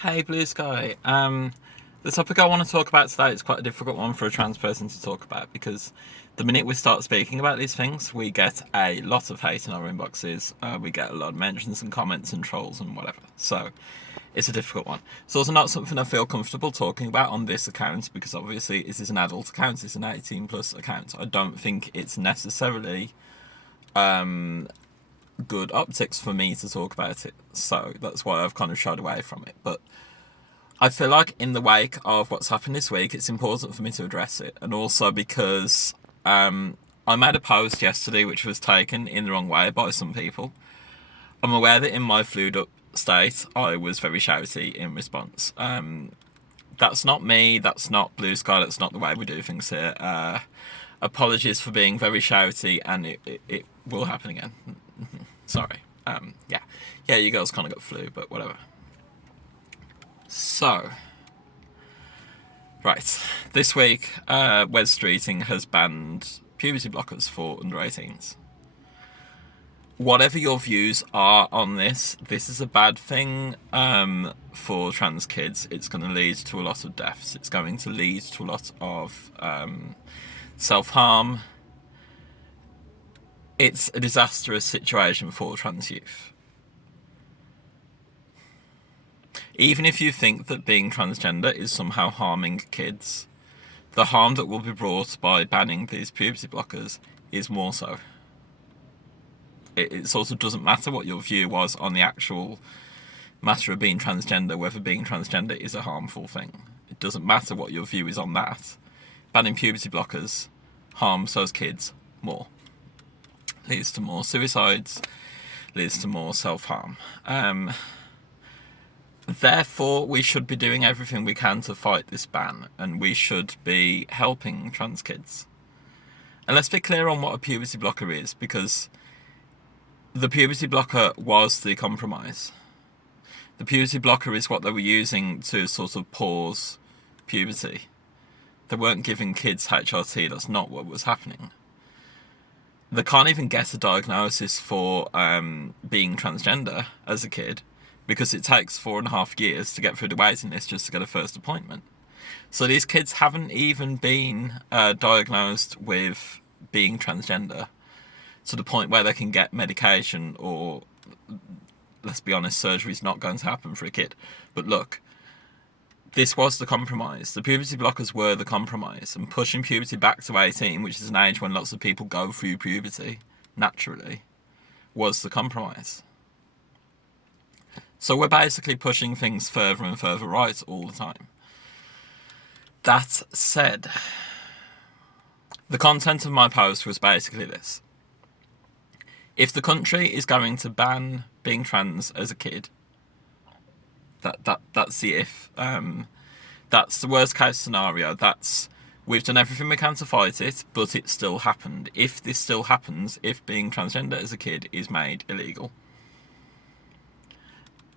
Hey, Blue Sky. The topic I want to talk about today is quite a difficult one for a trans person to talk about because the minute we start speaking about these things, we get a lot of hate in our inboxes. We get a lot of mentions and comments and trolls and whatever. So it's a difficult one. It's also not something I feel comfortable talking about on this account because obviously this is an adult account, it's an 18 plus account. I don't think it's necessarily good optics for me to talk about it. So that's why I've kind of shied away from it. But I feel like in the wake of what's happened this week, it's important for me to address it, and also because I made a post yesterday which was taken in the wrong way by some people. I'm aware that in my flued up state, I was very shouty in response. That's not me. That's not Blue Sky. That's not the way we do things here. Apologies for being very shouty, and it will happen again. Sorry. Yeah. You girls kind of got flu, but whatever. So, right, this week, Wes Streeting has banned puberty blockers for under 18s. Whatever your views are on this is a bad thing for trans kids. It's going to lead to a lot of deaths. It's going to lead to a lot of self-harm. It's a disastrous situation for trans youth. Even if you think that being transgender is somehow harming kids, the harm that will be brought by banning these puberty blockers is more so. It sort of doesn't matter what your view was on the actual matter of being transgender, whether being transgender is a harmful thing. It doesn't matter what your view is on that. Banning puberty blockers harms those kids more. Leads to more suicides, leads to more self-harm. Therefore, we should be doing everything we can to fight this ban, and we should be helping trans kids. And let's be clear on what a puberty blocker is, because the puberty blocker was the compromise. The puberty blocker is what they were using to sort of pause puberty. They weren't giving kids HRT, that's not what was happening. They can't even get a diagnosis for being transgender as a kid, because it takes 4.5 years to get through the waiting list just to get a first appointment. So these kids haven't even been diagnosed with being transgender to the point where they can get medication, or, let's be honest, surgery is not going to happen for a kid. But look, this was the compromise. The puberty blockers were the compromise, and pushing puberty back to 18, which is an age when lots of people go through puberty naturally, was the compromise. So we're basically pushing things further and further right all the time. That said, the content of my post was basically this. If the country is going to ban being trans as a kid, that's the if. That's the worst case scenario. We've done everything we can to fight it, but it still happened. If this still happens, if being transgender as a kid is made illegal,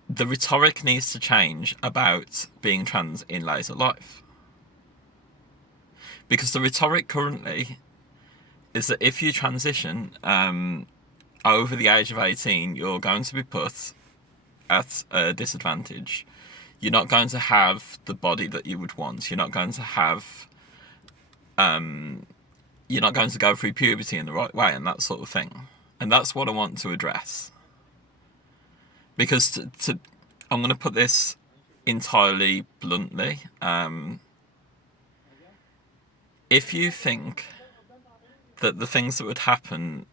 the rhetoric needs to change about being trans in later life. Because the rhetoric currently is that if you transition over the age of 18, you're going to be put at a disadvantage. You're not going to have the body that you would want. You're not going to have... you're not going to go through puberty in the right way and that sort of thing. And that's what I want to address. Because I'm going to put this entirely bluntly. If you think that the things that would happen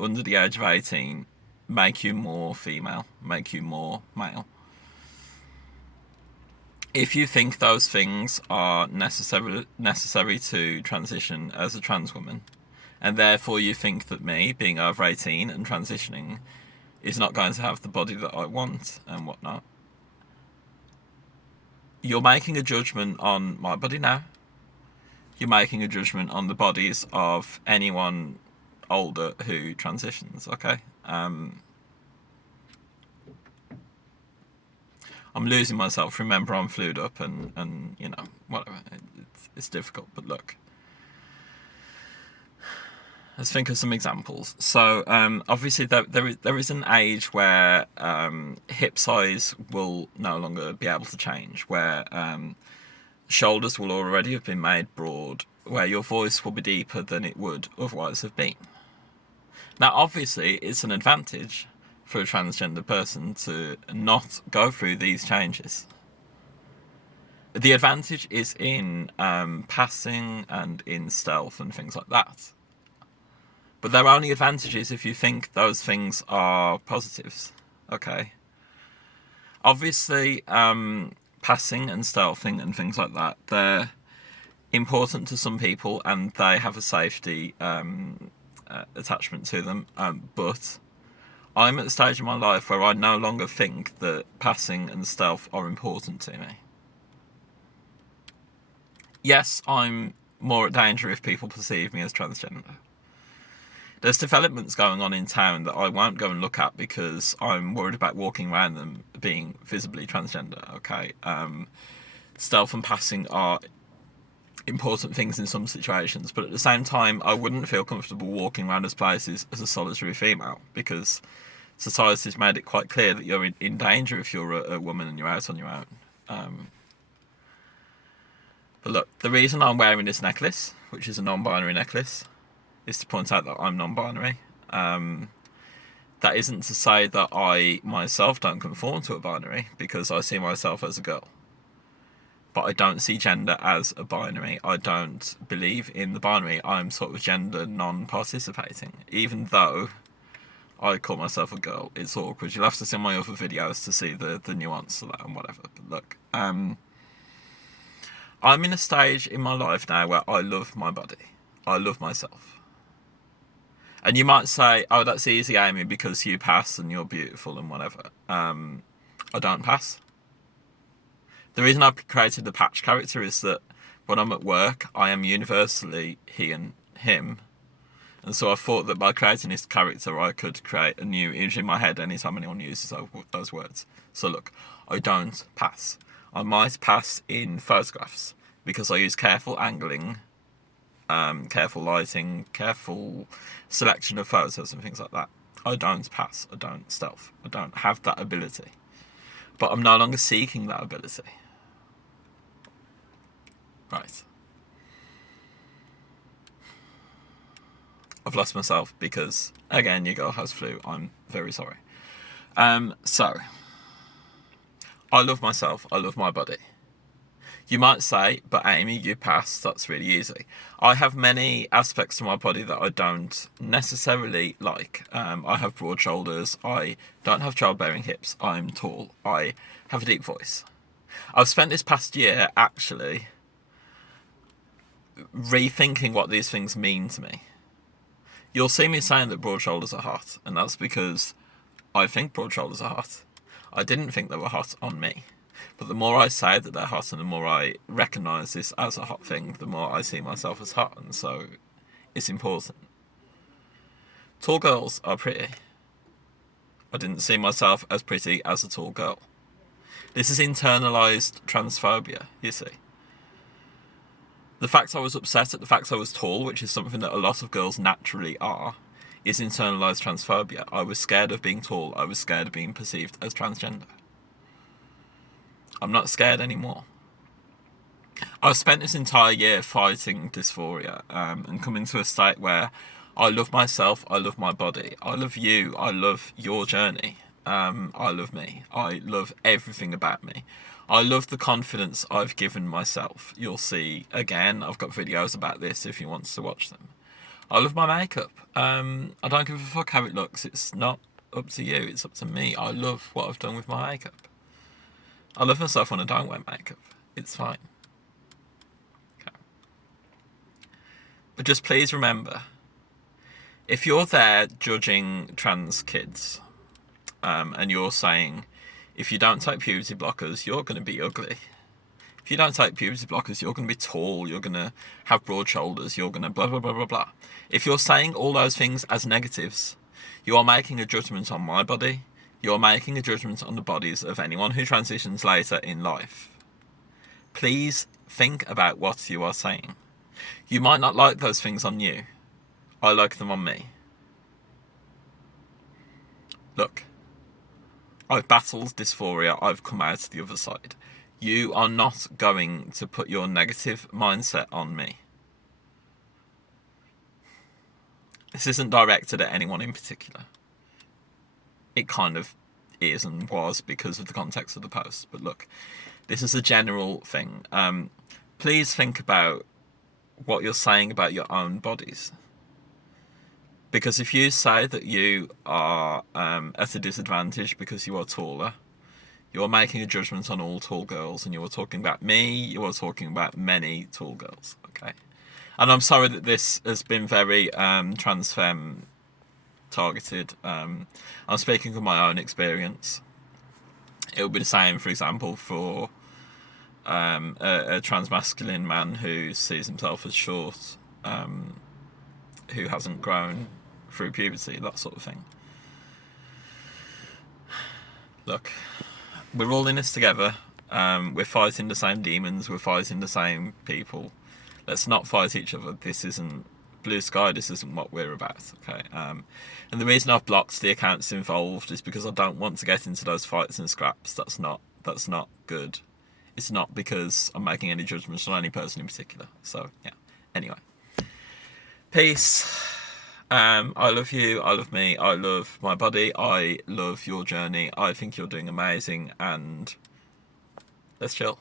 under the age of 18 make you more female, make you more male, if you think those things are necessary to transition as a trans woman, and therefore you think that me, being over 18 and transitioning, is not going to have the body that I want and whatnot, you're making a judgment on my body now. You're making a judgment on the bodies of anyone older who transitions, okay? I'm losing myself. Remember, I'm flued up and you know, whatever. It's difficult, but look. Let's think of some examples. So, obviously, there is an age where hip size will no longer be able to change, where shoulders will already have been made broad, where your voice will be deeper than it would otherwise have been. Now, obviously, it's an advantage for a transgender person to not go through these changes. The advantage is in passing and in stealth and things like that. But they're only advantages if you think those things are positives. Okay. Obviously, passing and stealthing and things like that, they're important to some people and they have a safety attachment to them. But I'm at the stage in my life where I no longer think that passing and stealth are important to me. Yes, I'm more at danger if people perceive me as transgender. There's developments going on in town that I won't go and look at because I'm worried about walking around them being visibly transgender, okay? Stealth and passing are important things in some situations, but at the same time, I wouldn't feel comfortable walking around those places as a solitary female because society's made it quite clear that you're in danger if you're a woman and you're out on your own. But look, the reason I'm wearing this necklace, which is a non-binary necklace, is to point out that I'm non-binary. That isn't to say that I myself don't conform to a binary, because I see myself as a girl. But I don't see gender as a binary. I don't believe in the binary. I'm sort of gender non-participating. Even though I call myself a girl, it's awkward. You'll have to see my other videos to see the nuance of that and whatever. But look, I'm in a stage in my life now where I love my body. I love myself. And you might say, oh, that's easy, Amy, because you pass and you're beautiful and whatever. I don't pass. The reason I created the patch character is that when I'm at work, I am universally he and him. And so I thought that by creating this character, I could create a new image in my head anytime anyone uses those words. So look, I don't pass. I might pass in photographs because I use careful angling, careful lighting, careful selection of photos and things like that. I don't pass. I don't stealth. I don't have that ability. But I'm no longer seeking that ability. Right. I've lost myself because, again, your girl has flu. I'm very sorry. So, I love myself. I love my body. You might say, but Amy, you pass. That's really easy. I have many aspects to my body that I don't necessarily like. I have broad shoulders. I don't have childbearing hips. I'm tall. I have a deep voice. I've spent this past year actually rethinking what these things mean to me. You'll see me saying that broad shoulders are hot, and that's because I think broad shoulders are hot. I didn't think they were hot on me. But the more I say that they're hot and the more I recognise this as a hot thing, the more I see myself as hot, and so it's important. Tall girls are pretty. I didn't see myself as pretty as a tall girl. This is internalised transphobia, you see. The fact I was upset at the fact I was tall, which is something that a lot of girls naturally are, is internalised transphobia. I was scared of being tall. I was scared of being perceived as transgender. I'm not scared anymore. I've spent this entire year fighting dysphoria and coming to a state where I love myself, I love my body, I love you, I love your journey, I love me, I love everything about me. I love the confidence I've given myself. You'll see, again, I've got videos about this if you want to watch them. I love my makeup. I don't give a fuck how it looks. It's not up to you, it's up to me. I love what I've done with my makeup. I love myself when I don't wear makeup. It's fine. Okay. But just please remember, if you're there judging trans kids, and you're saying, if you don't take puberty blockers, you're going to be ugly. If you don't take puberty blockers, you're going to be tall, you're going to have broad shoulders, you're going to blah, blah, blah, blah, blah. If you're saying all those things as negatives, you are making a judgment on my body. You're making a judgment on the bodies of anyone who transitions later in life. Please think about what you are saying. You might not like those things on you. I like them on me. Look, I've battled dysphoria, I've come out the other side. You are not going to put your negative mindset on me. This isn't directed at anyone in particular. It kind of is and was because of the context of the post. But look, this is a general thing. Please think about what you're saying about your own bodies. Because if you say that you are at a disadvantage because you are taller, you're making a judgment on all tall girls, and you are talking about me, you are talking about many tall girls, okay? And I'm sorry that this has been very trans femme targeted. I'm speaking of my own experience. It would be the same, for example, for a trans masculine man who sees himself as short, who hasn't grown through puberty, that sort of thing. Look, we're all in this together. We're fighting the same demons. We're fighting the same people. Let's not fight each other. This isn't blue sky. This isn't what we're about. Okay. And the reason I've blocked the accounts involved is because I don't want to get into those fights and scraps. That's not good. It's not because I'm making any judgments on any person in particular. So yeah. Anyway, peace. I love you, I love me, I love my body, I love your journey, I think you're doing amazing, and let's chill.